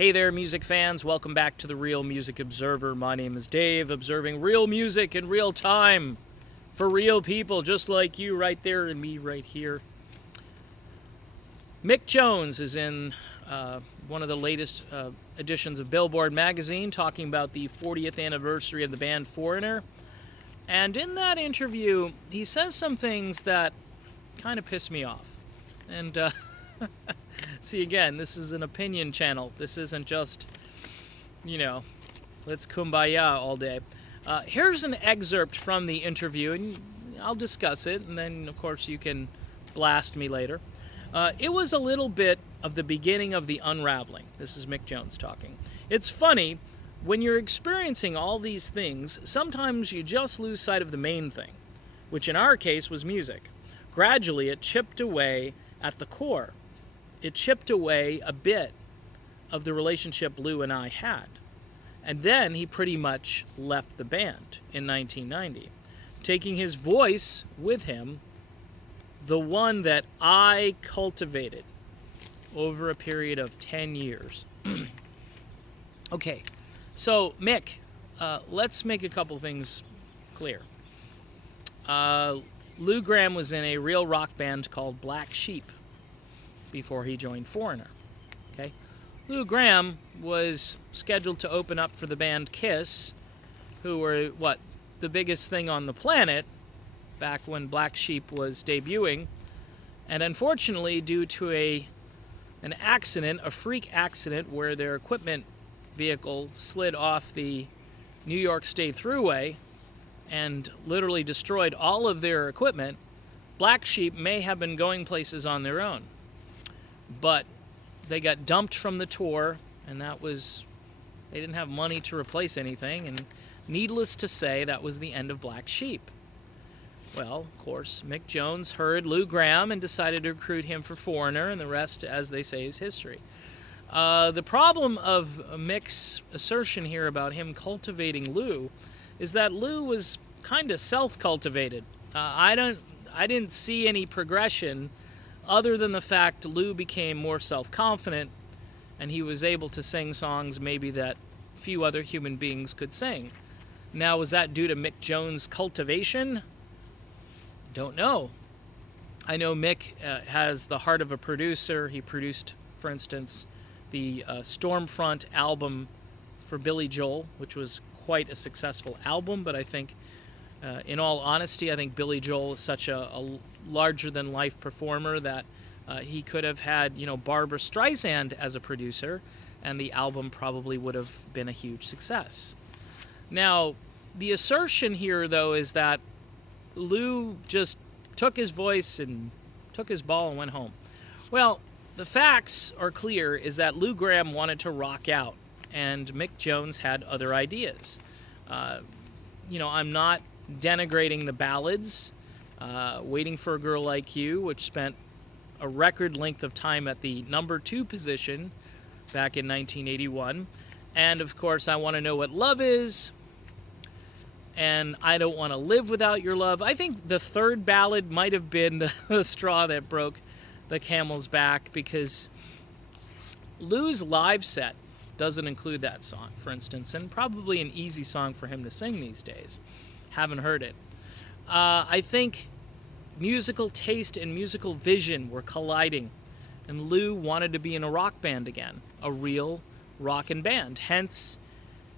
Hey there, music fans. Welcome back to the Real Music Observer. My name is Dave, observing real music in real time for real people just like you right there and me right here. Mick Jones is in one of the latest editions of Billboard magazine talking about the 40th anniversary of the band Foreigner. And in that interview, he says some things that kind of piss me off. And see, again, this is an opinion channel. This isn't just, let's kumbaya all day. Here's an excerpt from the interview, and I'll discuss it, and then, of course, you can blast me later. It was a little bit of the beginning of the unraveling. This is Mick Jones talking. It's funny, when you're experiencing all these things, sometimes you just lose sight of the main thing, which in our case was music. Gradually, it chipped away at the core. It chipped away a bit of the relationship Lou and I had. And then he pretty much left the band in 1990, taking his voice with him, the one that I cultivated over a period of 10 years. Okay, so Mick, let's make a couple things clear. Lou Gramm was in a real rock band called Black Sheep before he joined Foreigner. Okay, Lou Gramm was scheduled to open up for the band Kiss, who were the biggest thing on the planet back when Black Sheep was debuting, and unfortunately, due to an accident, a freak accident where their equipment vehicle slid off the New York State Thruway and literally destroyed all of their equipment, Black Sheep may have been going places on their own. But they got dumped from the tour, and they didn't have money to replace anything, and needless to say, that was the end of Black Sheep. Well, of course, Mick Jones heard Lou Gramm and decided to recruit him for Foreigner, and the rest, as they say, is history. The problem of Mick's assertion here about him cultivating Lou is that Lou was kind of self-cultivated. I didn't see any progression other than the fact Lou became more self-confident and he was able to sing songs maybe that few other human beings could sing. Now, was that due to Mick Jones' cultivation? Don't know. I know Mick has the heart of a producer. He produced, for instance, the Stormfront album for Billy Joel, which was quite a successful album, but I think, in all honesty, I think Billy Joel is such a larger-than-life performer that he could have had, Barbra Streisand as a producer, and the album probably would have been a huge success. Now, the assertion here, though, is that Lou just took his voice and took his ball and went home. Well, the facts are clear, is that Lou Gramm wanted to rock out, and Mick Jones had other ideas. I'm not denigrating the ballads. Waiting for a Girl Like You, which spent a record length of time at the number 2 position back in 1981. And, of course, I Want to Know What Love Is, and I Don't Want to Live Without Your Love. I think the third ballad might have been the straw that broke the camel's back, because Lou's live set doesn't include that song, for instance, and probably an easy song for him to sing these days. Haven't heard it. I think musical taste and musical vision were colliding, and Lou wanted to be in a rock band again, a real rockin' band. Hence,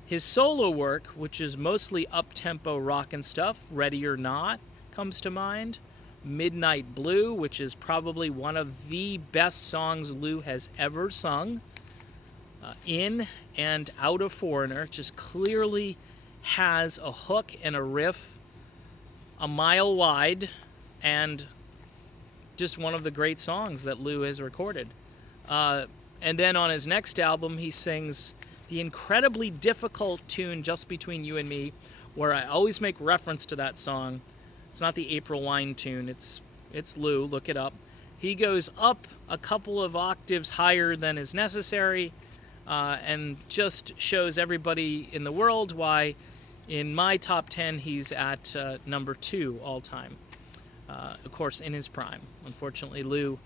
his solo work, which is mostly up-tempo rockin' stuff, Ready or Not comes to mind, Midnight Blue, which is probably one of the best songs Lou has ever sung, in and out of Foreigner, just clearly has a hook and a riff a mile wide, and just one of the great songs that Lou has recorded. And then on his next album, he sings the incredibly difficult tune Just Between You and Me, where I always make reference to that song. It's not the April Wine tune, it's Lou, look it up. He goes up a couple of octaves higher than is necessary, and just shows everybody in the world why in my top 10 he's at number 2 all time. Of course, in his prime. Unfortunately, Lou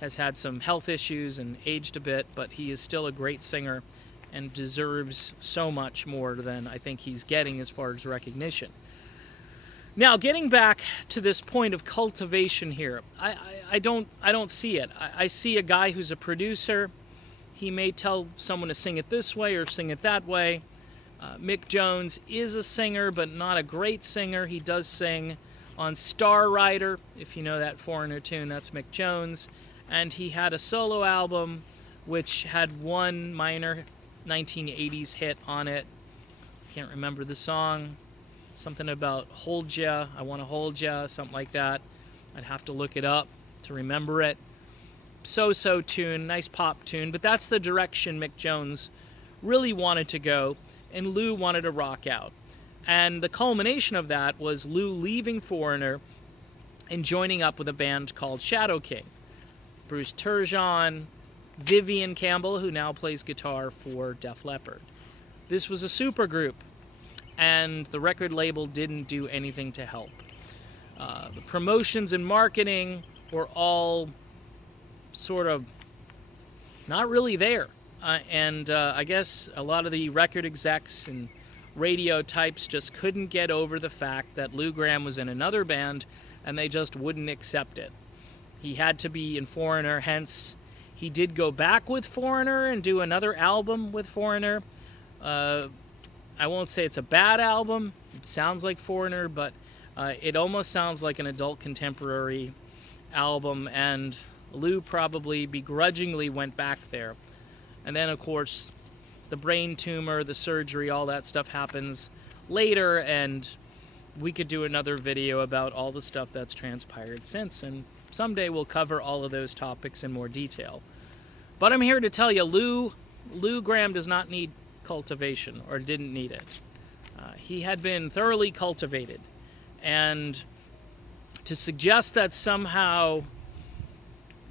has had some health issues and aged a bit, but he is still a great singer and deserves so much more than I think he's getting as far as recognition. Now, getting back to this point of cultivation here, I don't see it. I see a guy who's a producer. He may tell someone to sing it this way or sing it that way. Mick Jones is a singer, but not a great singer. He does sing on Star Rider. If you know that Foreigner tune, that's Mick Jones. And he had a solo album which had one minor 1980s hit on it. Can't remember the song. Something about hold ya, I want to hold ya, something like that. I'd have to look it up to remember it. So-so tune, nice pop tune, but that's the direction Mick Jones really wanted to go, and Lou wanted to rock out. And the culmination of that was Lou leaving Foreigner and joining up with a band called Shadow King. Bruce Turgeon, Vivian Campbell, who now plays guitar for Def Leppard. This was a supergroup, and the record label didn't do anything to help. The promotions and marketing were all sort of not really there. And I guess a lot of the record execs and radio types just couldn't get over the fact that Lou Gramm was in another band, and they just wouldn't accept it. He had to be in Foreigner, hence he did go back with Foreigner and do another album with Foreigner. I won't say it's a bad album. It sounds like Foreigner, but it almost sounds like an adult contemporary album, and Lou probably begrudgingly went back there. And then, of course, the brain tumor, the surgery, all that stuff happens later, and we could do another video about all the stuff that's transpired since, and someday we'll cover all of those topics in more detail. But I'm here to tell you, Lou Gramm does not need cultivation, or didn't need it. He had been thoroughly cultivated, and to suggest that somehow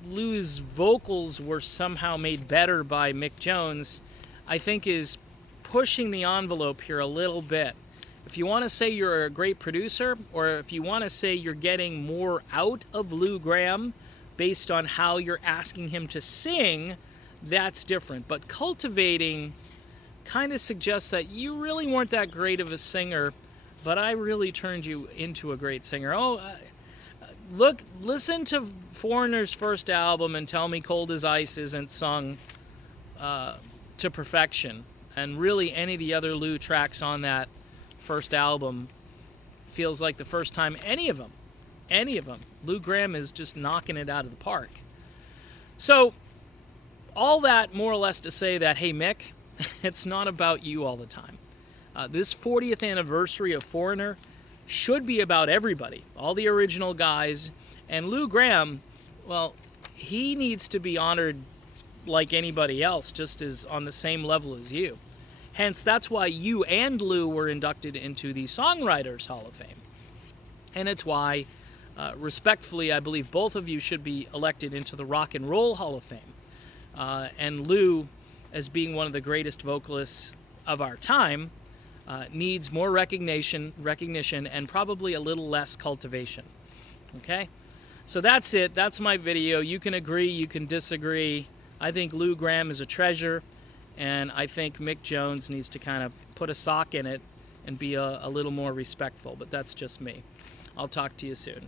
Lou's vocals were somehow made better by Mick Jones, I think is pushing the envelope here a little bit. If you want to say you're a great producer, or if you want to say you're getting more out of Lou Gramm based on how you're asking him to sing, that's different. But cultivating kind of suggests that you really weren't that great of a singer, but I really turned you into a great singer. Listen to Foreigner's first album and tell me Cold as Ice isn't sung to perfection. And really any of the other Lou tracks on that first album feels like the first time any of them, Lou Gramm is just knocking it out of the park. So all that more or less to say that, hey Mick, it's not about you all the time. This 40th anniversary of Foreigner should be about everybody, all the original guys. And Lou Gramm, well, he needs to be honored like anybody else, just as on the same level as you. Hence, that's why you and Lou were inducted into the Songwriters Hall of Fame. And it's why, respectfully, I believe both of you should be elected into the Rock and Roll Hall of Fame. And Lou, as being one of the greatest vocalists of our time, needs more recognition, and probably a little less cultivation. Okay? So that's it. That's my video. You can agree, you can disagree. I think Lou Gramm is a treasure, and I think Mick Jones needs to kind of put a sock in it and be a little more respectful. But that's just me. I'll talk to you soon.